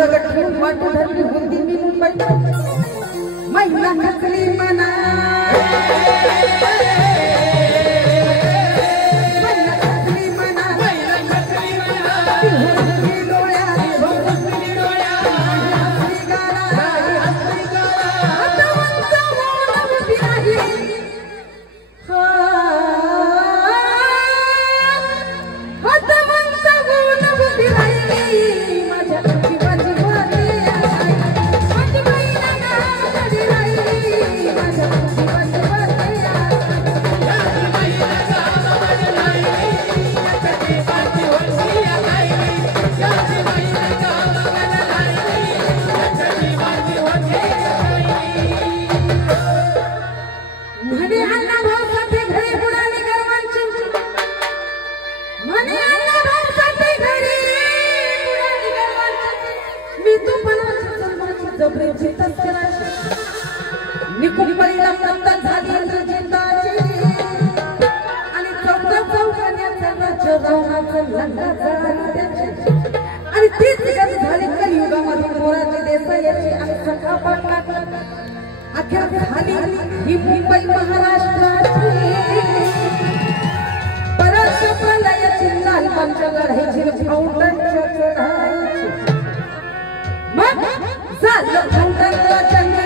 दगड ठेवून वाटू धरली होती मी मुंबईला महिला खचली मना निकुंबरीला पत्ता झाली इंद्रजिताची आणि चौदा चौकान्याचा राजरावणाचा लंगा झाली त्याची आणि तीच गत झाली कलियुगामध्ये मोराची देसाईची आणि सखा पाटलाची अख्या झाली ही मुंबई महाराष्ट्राची परत प्रलयाची लाल पंचगढायची फाउंटनच्या चढायची मग झालं फाउंटनला जन्म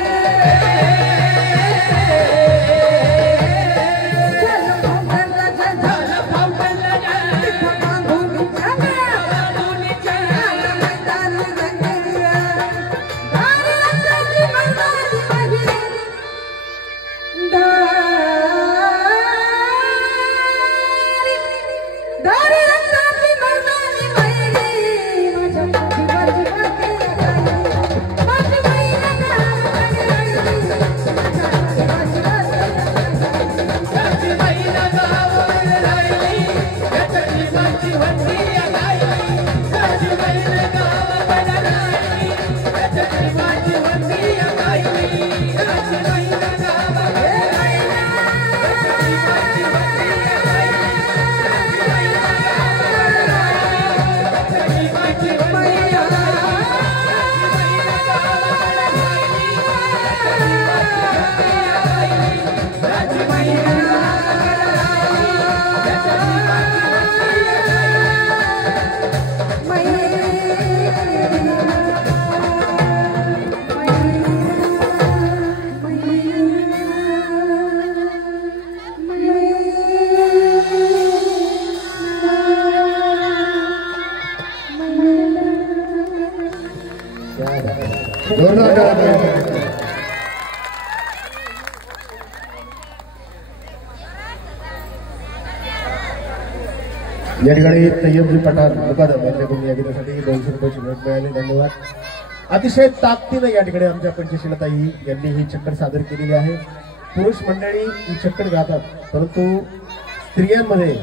या ठिकाणी तय्यबजी पठाण मुकादम यांच्याकडून या गीतासाठी 200 रुपयाची भेट मिळाली. धन्यवाद. अतिशय ताकदीने या ठिकाणी आमच्या पंचशीलताई यांनी ही चक्कर सादर केलेली आहे. पुरुष मंडळी ही चक्कर गातात, परंतु स्त्रियांमध्ये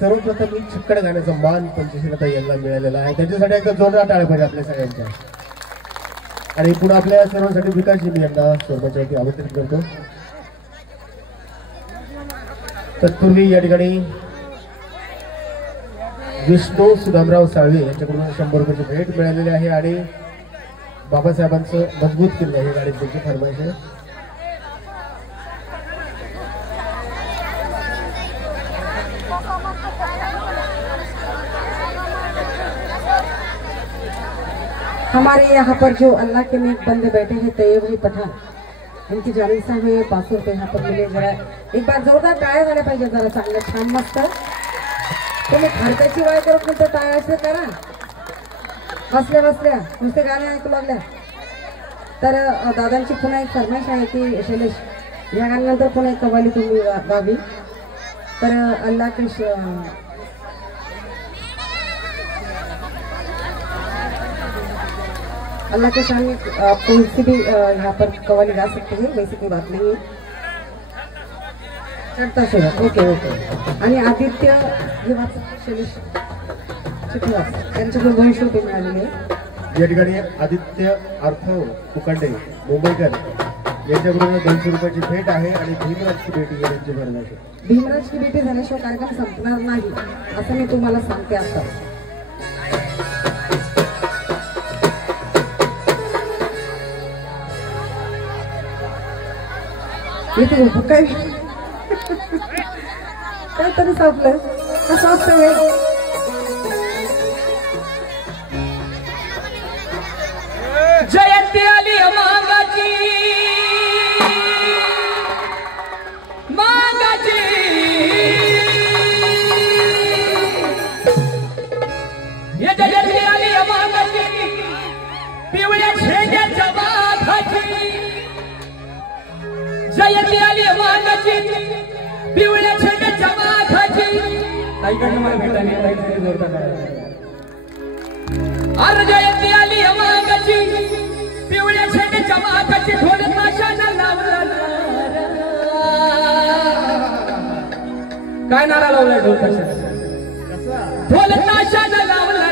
सर्वप्रथम ही चक्कर गाण्याचा मान पंचशीलताई यांना मिळालेला आहे. त्यांच्यासाठी एक जोरदार टाळ्या पाहिजे आपल्या सगळ्यांच्या. आणि पुढे आपल्या सर्वांसाठी विकासजी मी यांना सर्वांच्यासाठी आमंत्रित करतो. तत्पूर्वी या ठिकाणी विष्णू सुदामराव साळवे यांच्याकडून 100 रुपयाची भेट मिळालेली आहे आणि बाबासाहेबांचं मजबूत केलं हे गाडी त्यांची फरमाईश आहे. हमारे यहाँ पर जो अल्लाह के नेक बंदे बैठे हैं तैयबजी पठाण इनकी जानी से हमें 500 रुपये यहाँ पर मिले. जरा एक बार जोरदार टाळ्या झाल्या पाहिजे. जरा चांगलं छान मस्त तुम्ही खर्चाची वाय करत नंतर टाळ्याचं करा. बसल्या बसल्या नुसते गाणे ऐकू लागल्या तर दादांची पुन्हा एक फरमाईश आहे की शैलेश या गाण्यानंतर पुन्हा एक कव्वाली तुम्ही गावी. तर अल्लाह के अल्लाह के शान आप कोई भी यहाँ पर कव्वाली गा सकते हैं, वैसे कोई बात नहीं है. चढता सुरत ओके ओके. आणि आदित्य हे शैलेश त्यांच्याकडून 200 रुपये मिळालेले. या ठिकाणी आदित्य अर्थ उकंडे मुंबईकर यांच्याकडून 200 रुपयाची भेट आहे आणि भीमराजची भेटी यांची भरणार. भीमराजची भेटी झाल्याशिवाय कार्यक्रम संपणार नाही असं मी तुम्हाला सांगते. आता इथे झोप काय काहीतरी सापलं असं असतं वेळ. जयंती आली मांगाची मांगाची ये जयंती आली मांगाची पिवळ्या शेंड्याच्या मागाची. जयंती आली मांगाची पिवळ्या शेंड्याच्या मागाची. ताईकडनं मला भेटायला काहीतरी जोरदार. अरे जयंती आली मागाची पिवळ्या शेंड्याच्या मागाची. ढोल ताशानं लावला काय नारा लावलाय ढोल ताशानं? ढोल ताशानं लावला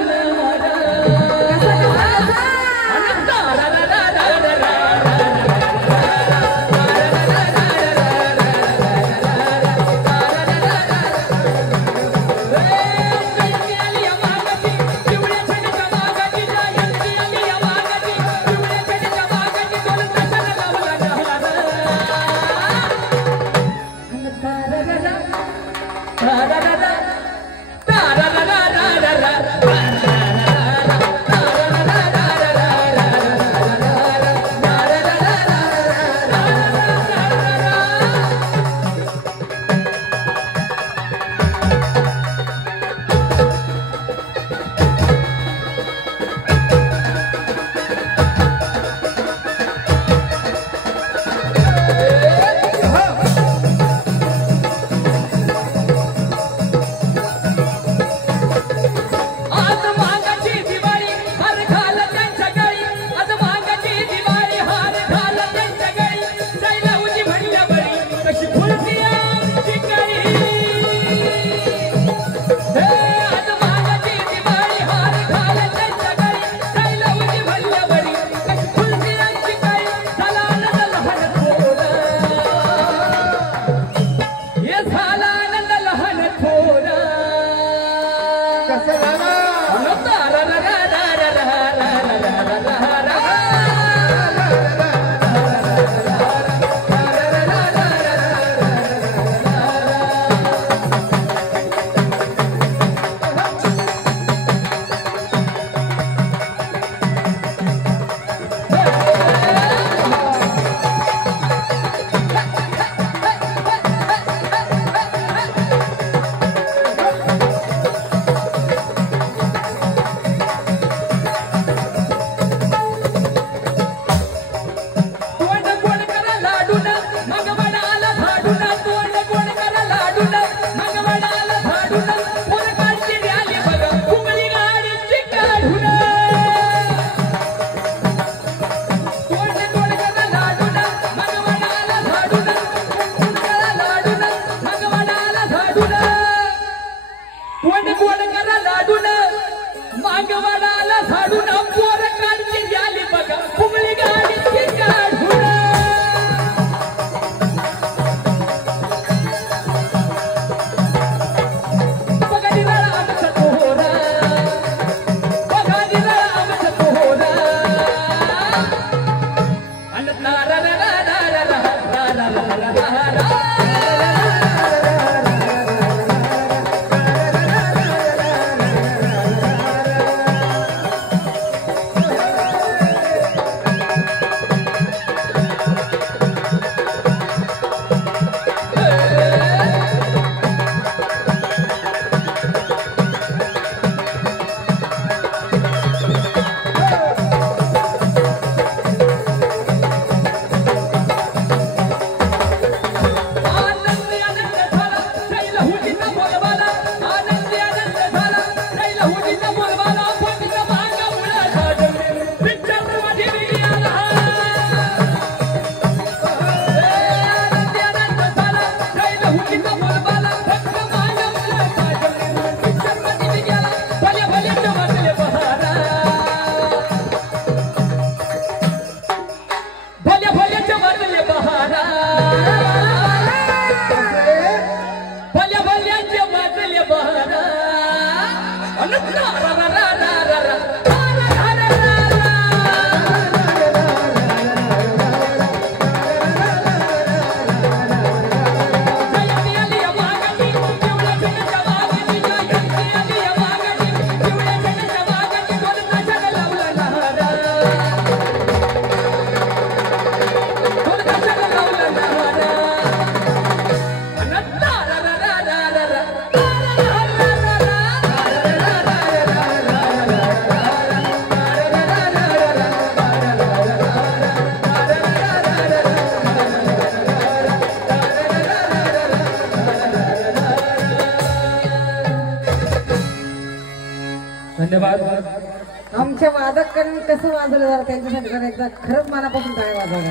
आमच्या वादकांनी कसं वाजवलं जरा त्यांच्यासाठी जरा एकदा खरंच मनापासून टाळ्या वाजवलं.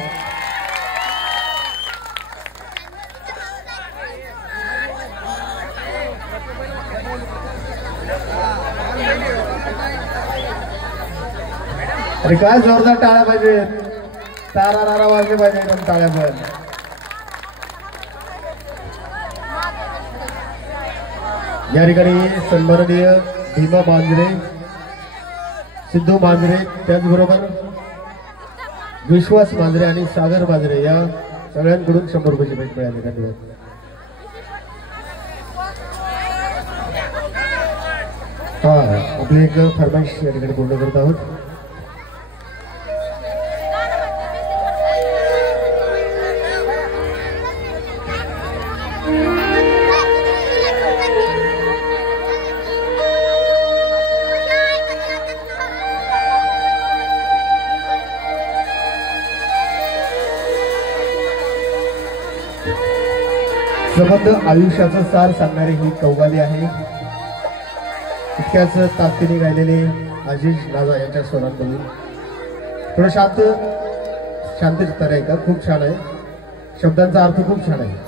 अरे काय जोरदार टाळ्या पाहिजे, तारा रारा वाजले पाहिजे एकदम टाळ्या पण. या ठिकाणी सन्माननीय भीमा मांजरे, सिद्धू मांजरे, त्याचबरोबर विश्वास मांजरे आणि सागर मांजरे या सगळ्यांकडून 100 रुपयाची भेट मिळाली. धन्यवाद. हा आपली एक फरमाईश या ठिकाणी पूर्ण करत आहोत. सबंध आयुष्याचं सार सांगणारी ही कव्वाली आहे. इतक्याच ताकदीने गायलेले आजीज राजा यांच्या स्वरांमधून थोडं शांत चित्तर आहे का, खूप छान आहे. शब्दांचा अर्थ खूप छान आहे.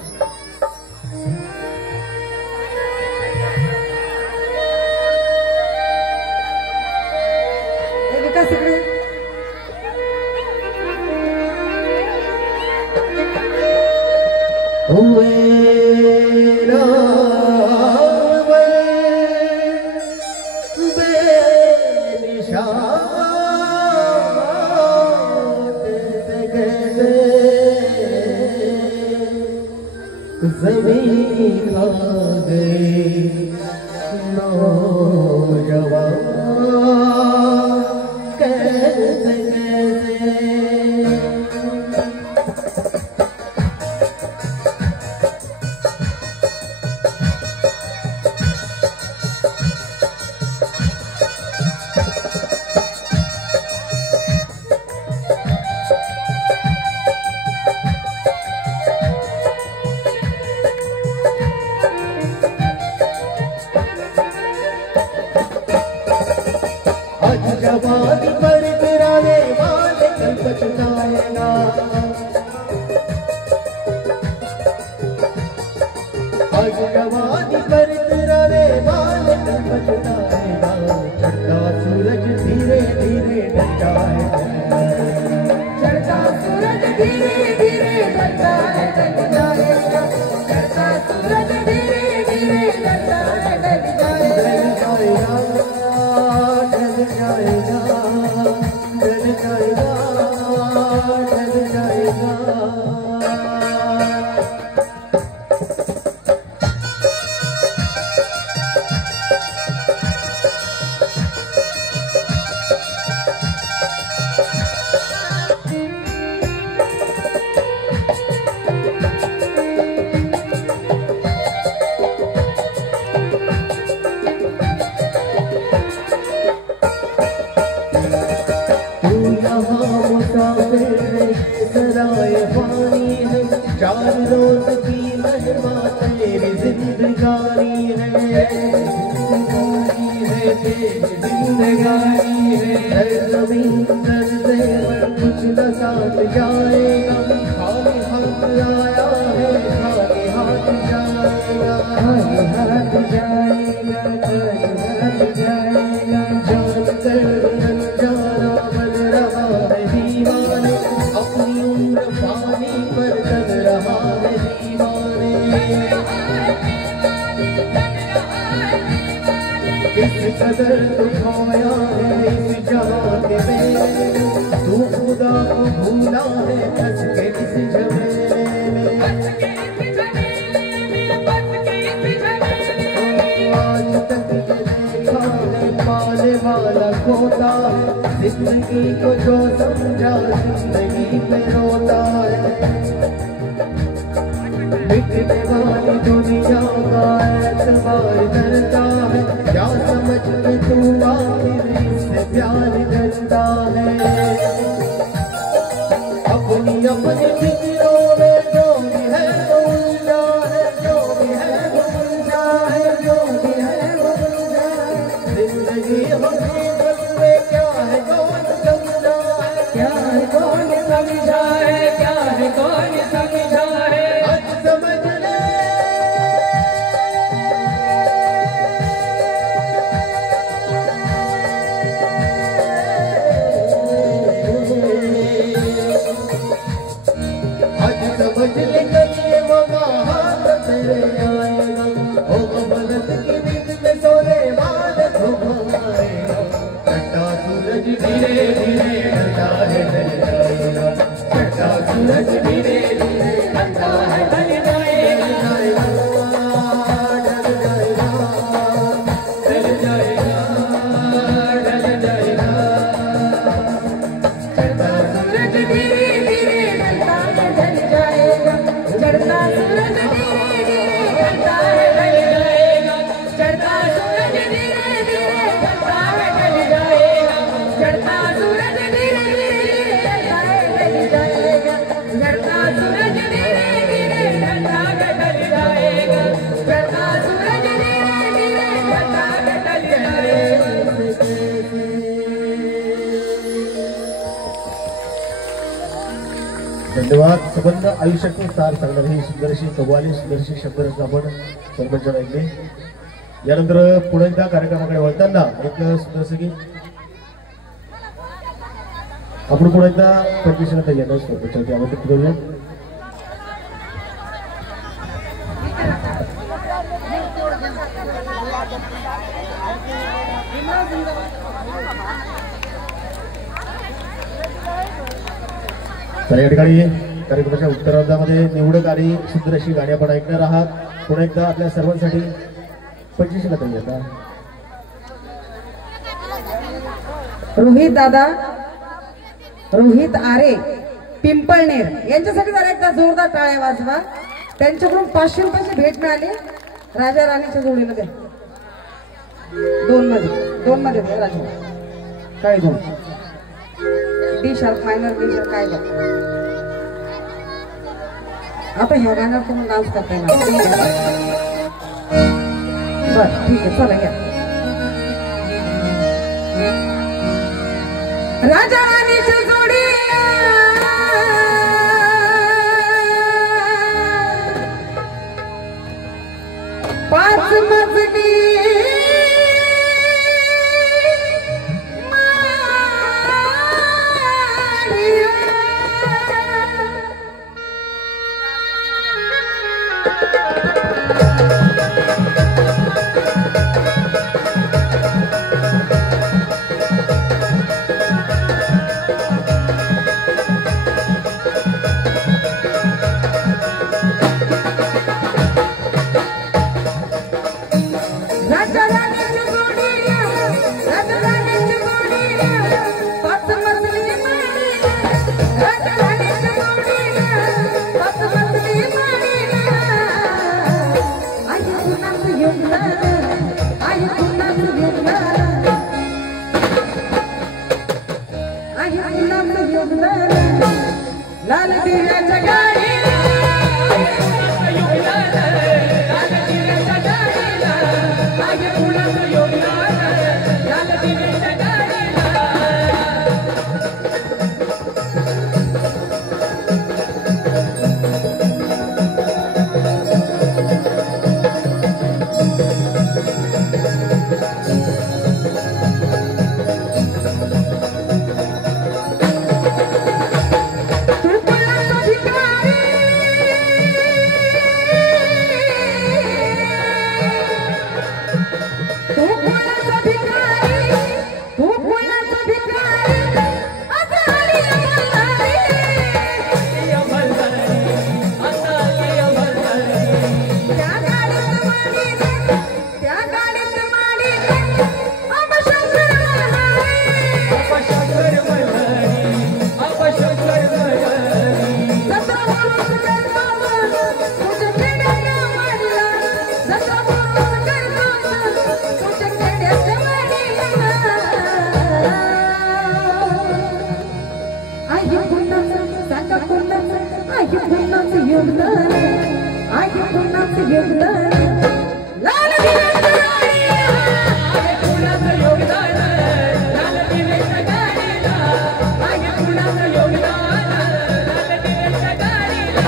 ज़मीन आ गई नौजवान कैसे जवानी पर गिराने वाले कल पछताएगा. आज जवानी पर गिराने वाले कल पछताएगा. चढ़ता सूरज धीरे धीरे ढलता है, चढ़ता सूरज धीरे धीरे ढलता है, ढल जाएगा. चढ़ता सूरज धीरे धीरे ढलता है, ढल जाएगा. ढल जाएगा, ढल जाएगा, ढल जाएगा. चार रोज की मेहमान तेरी जिंदगानी है, तेरी जिंदगानी है. हर जमीन दर पर कुछ न साथ जाएगा. खाली हाथ आया है, खाली हाथ जाएगा. खाली हाथ जाएगा, खाली हाथ जाएगा. जान कर अनजाना बन रहा है दीवाने, अपनी उम्र पानी पर चल रहा है दीवाने. किस कदर तू खोया है इस जहां के में, तू खुदा को भूला है बच के इस झमेले में. आज तक ये देखा है पाने वाला खोता है, जिंदगी को जो समझा जिंदगी में रोता है. मिटने वाली दुनिया का एतबार करता है, क्या समझ के तू आखिर इससे प्यार करता है. अपनी अपनी फिक्रों में जो भी है वो उलझा है, जो भी है वो उलझा है, जो भी है वो उलझा है. जिंदगी हकीकत में क्या सूरज धीरे धीरे ढलता है ढल जाएगा ढल जाएगा ढल जाएगा चढ़ता सूरज धीरे धीरे ढलता है ढल जाएगा चढ़ता सूरज धीरे धीरे ढलता है ढल जाएगा चढ़ता सूरज धीरे धीरे ढलता है ढल जाएगा चढ़ता सूरज धीरे धीरे ढलता है ढल जाएगा चढ़ता सूरज धीरे धीरे ढलता है ढल जाएगा चढ़ता सूरज धीरे धीरे ढलता है ढल जाएगा धन्यवाद. संबंध आयुष्यातील सार सांगणारी सुंदरशी कव्वाली सुंदरशी शब्दरचना आपण सरपंच ऐकले. यानंतर पुन्हा एकदा कार्यक्रमाकडे वळताना एक सुंदरसं गीत आपण पुन्हा एकदा परमिशन येणार सरपंच त्याबद्दल करूया. तर या ठिकाणी कार्यक्रमाच्या उत्तरार्धामध्ये निवडक आणि सुंदर अशी गाणी आपण ऐकणार आहात. पुन्हा एकदा आपल्या सर्वांसाठी 25 ला येतात. रोहित दादा रोहित आरे पिंपळनेर यांच्यासाठी जरा एकदा जोरदार टाळ्या वाजवा. त्यांच्याकडून 500 रुपयाची भेट मिळाली राजा राणीच्या जोडीला द्या. दोन मध्ये द्या राजा. काय दोन T shirt final T shirt काय द्या. आता ह्या गाण्यावर तुम्ही डान्स करता येणार. बर ठीक आहे चला या. राजा राणीच्या जोडी 5 मजली लाल दिव्याच्या गाडीला लाल दिव्याच्या गाडीला आहे फुलाचं योगदान लाल दिव्याच्या गाडीला.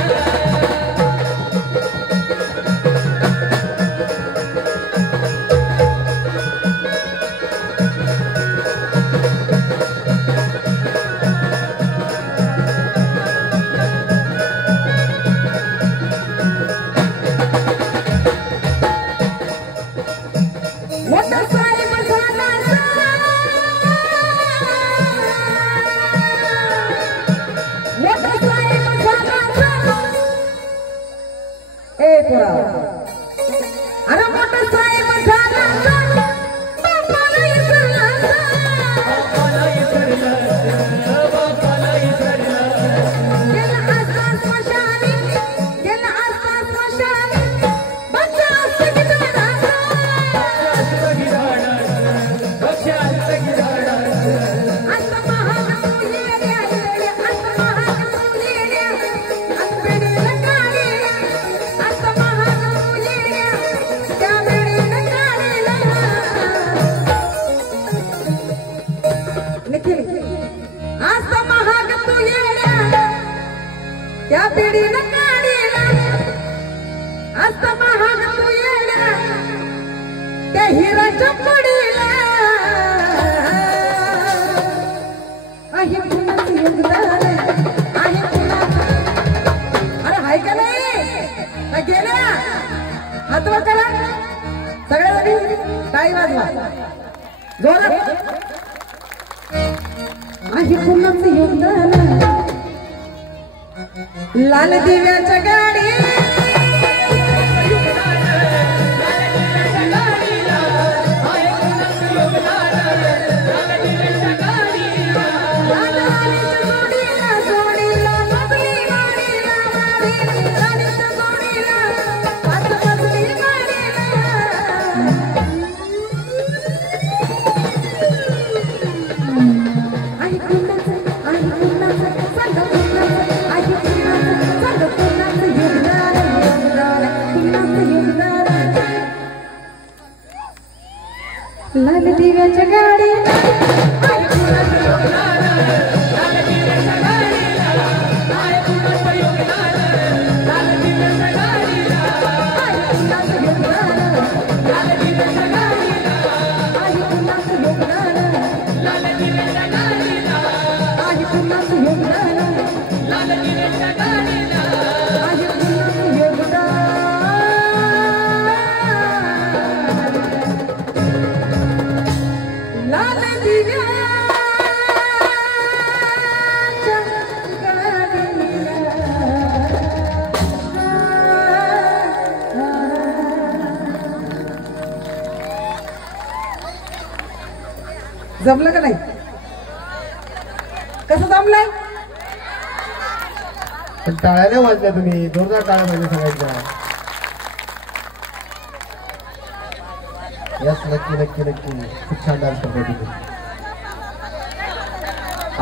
आज महाग तू येण्या त्या पिढीनं काढीला आज महाग तू येण्या त्या हिराच्या पडीला आहे कुणाचं योगदान आहे कुणाचं अरे हाय का नाही गेल्या हातवर करा सगळ्या टाळी वाजवा जोरात आहे कुणाचं योगदान लाल दिव्याच्या गाडी लाल दिव्याच्या गाडी जमलं का नाही कसं जमलंय पण टाळ्या नाही वाजल्या तुम्ही जोरदार टाळ्या म्हणजे सांगायच्या यस नक्की नक्की नक्की खूप छान डान्स करता तुम्ही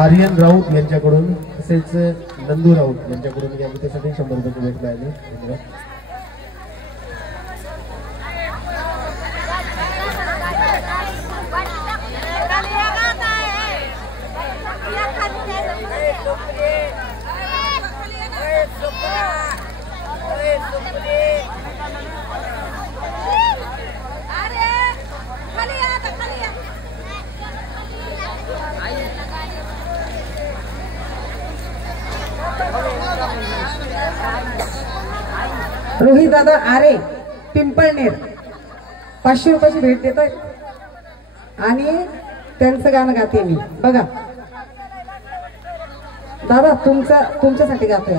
आर्यन राऊत यांच्याकडून तसेच नंदू राऊत यांच्याकडून या गीतासाठी 100 रुपयाची भेट मिळाली धन्यवाद रोहित दादा आरे पिंपळनेर 500 रुपयाची भेट देत आहेत आणि त्यांचं गाणं गाते मी बघा दादा तुमच्यासाठी गातोय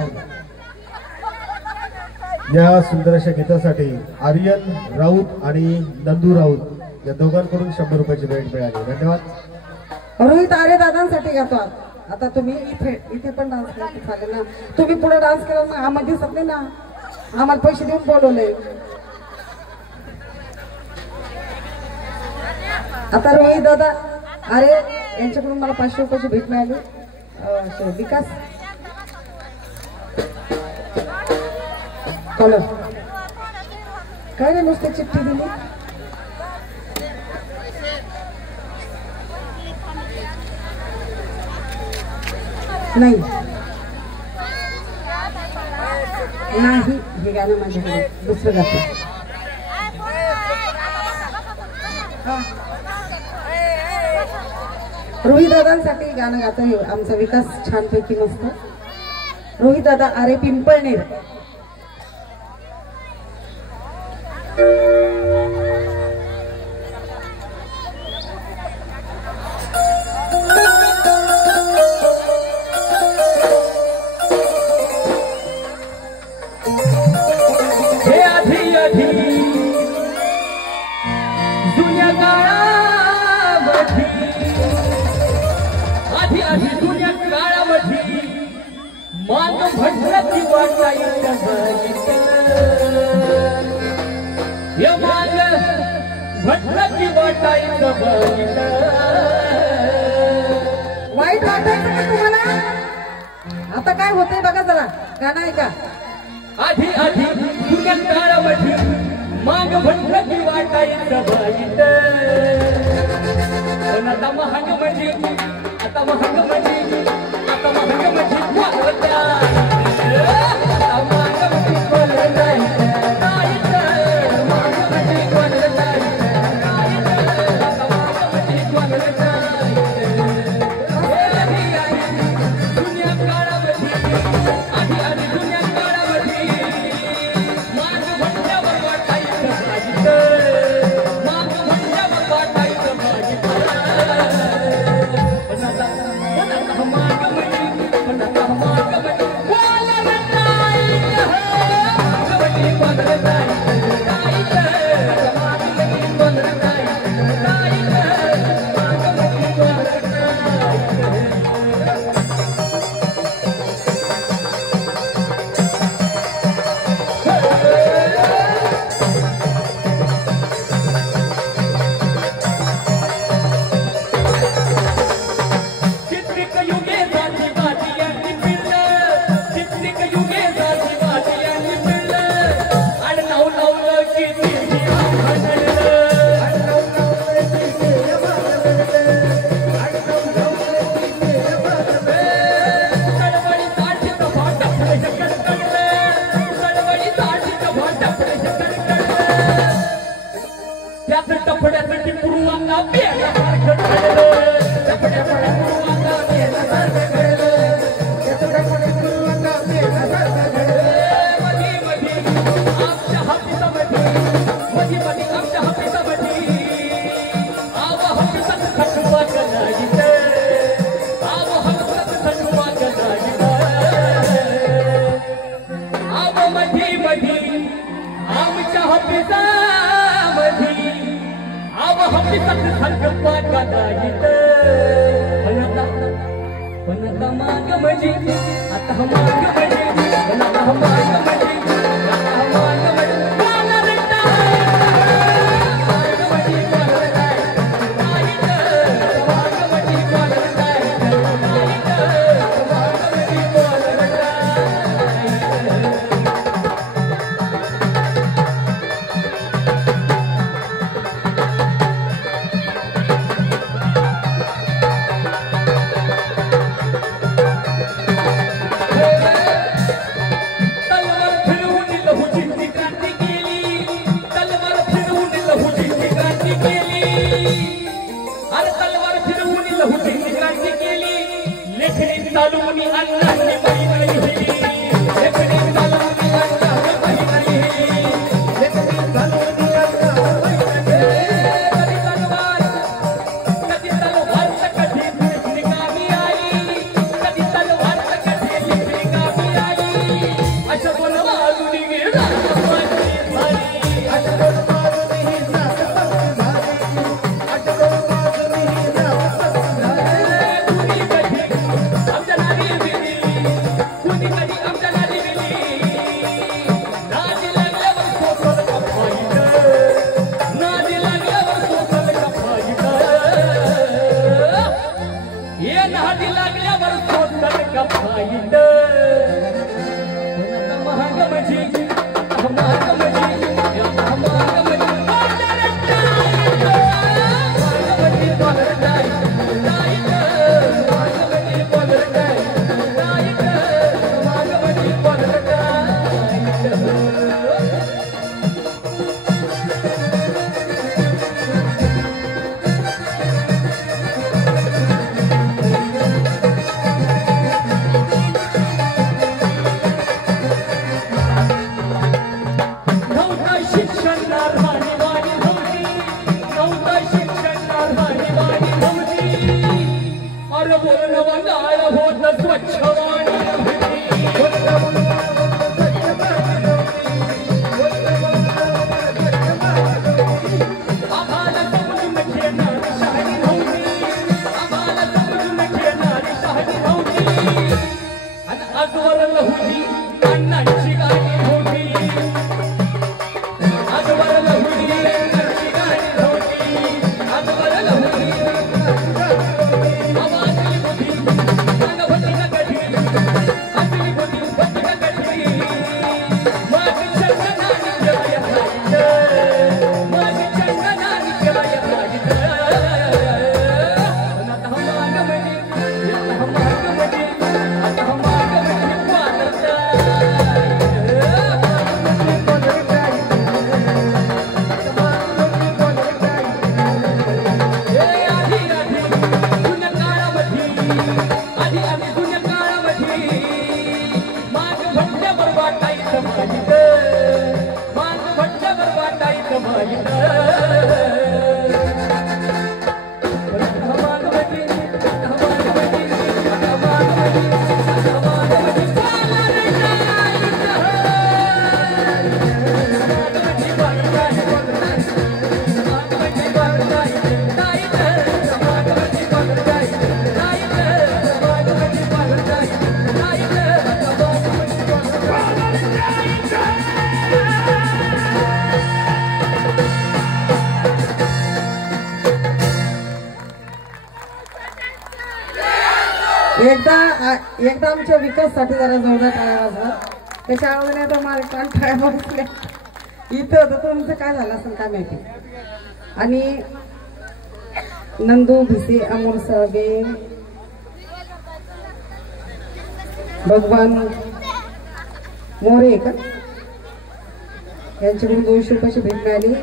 या सुंदर अशा गीतासाठी आर्यन राऊत आणि नंदू राऊत या दोघांकडून 100 रुपयाची भेट मिळाली धन्यवाद रोहित आरे दादांसाठी गातो आता तुम्ही इथे पण डान्स केला चालेल ना तुम्ही पुढे डान्स केला ना आम्हाला दिसत नाही ना आम्हाला पैसे देऊन बोलवले आता रोहित दादा अरे यांच्याकडून मला 500 रुपयाची भेट मिळाली विकास कॉलर काय रे नुसते चिठ्ठी दिली नाही नाही हे गाणं माझ्याकडे दुसरं गातं रोहित दादांसाठी गाणं गातोय आमचा विकास छानपैकी मस्त रोहित दादा आरे पिंपळनेर जुन्या काळामध्ये आधी जुन्या काळामध्ये माग भटकी वाटायचं या माग भटकी वाटायचं वाईट वाटायचं का तुम्हाला आता काय होतंय बघा जरा गाणं ऐका आधी जुन्या काळामध्ये माग भटकी वाटायचं पण आता महाग म्हणजे एकदा आमच्या विकाससाठी जरा जोरदार टाळ्या वाजवा. त्याच्या अगोदर तर मला कान टाळ्या बसल्या इथं होतं. तुमचं काय झालं असेल काय माहिती. आणि नंदू भिसे, अमोल साळवे, भगवान मोरे का यांच्याकडून 200 रुपयाची भेट मिळाली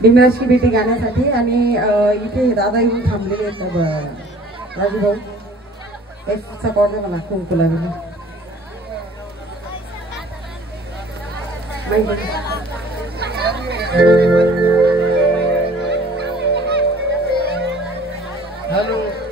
भीमराजची भेटी गाण्यासाठी. आणि इथे दादा येऊन थांबलेले आहेत. राजू भाऊ एफचा कॉर्ड दे मला कुंकू लागला. हॅलो